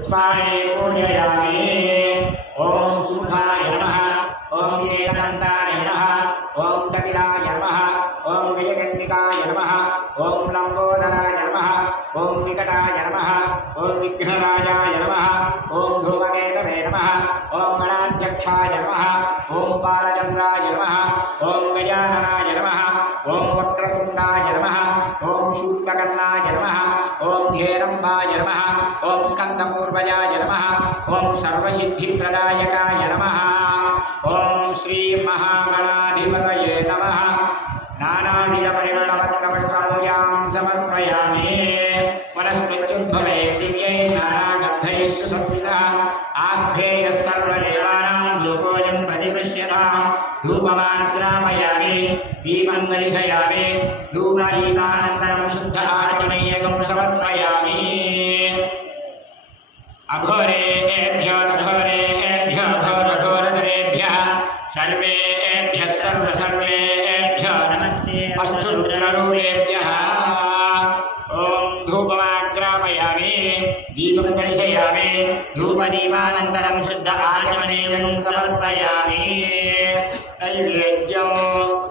पुष्पाणि पूजयामि। ओम सुमुखाय नमः, ओम एकदन्ताय नमः, ओम कपिलाय नमः, ओम गजकर्णिकाय नमः, ओम लंबोदराय नमः, ओम विकटाय नमः, ओम विघ्नराजाय नमः, ओम धूमकेतवे नमः, ओम गणाध्यक्षाय नमः, ओम बालचंद्राय नमः, ओम गजाननाय नमः, ओम वक्रतुंडाय नमः, ओम शूर्पकर्णाय नमः, ओम धेरंबाय नमः, ओम स्कंदपूर्वजाय नमः, ओम सर्वसिद्धिप्रदायकाय नमः, ओम श्री महागणाधिपतये नमः। नानाविधपरिमलपत्रपुष्पपूजां समर्पयामि। वनस्पत्युद्भवे दिव्यै नानागन्धैः सुसंवितः आग्नेयः सर्वदेवानां धूपोऽयं प्रतिपृश्यताम्। धूपमाग्रापयामि, दीपं दर्शयामि, धूपदीपानन्तरं शुद्ध आचमनीयकं समर्पयामि। अघोरेभ्यो घोरेभ्यो घोरघोरधरेभ्यः सर्वेभ्यः सर्वेभ्यो नमस्ते अस्तु रुद्ररूपेभ्यः। ओम धूपमाग्रापयामि, दीपं दर्शयामि, धूपदीपानन्तरं शुद्ध आचमनीयं समर्पयामि। नैवेद्यम्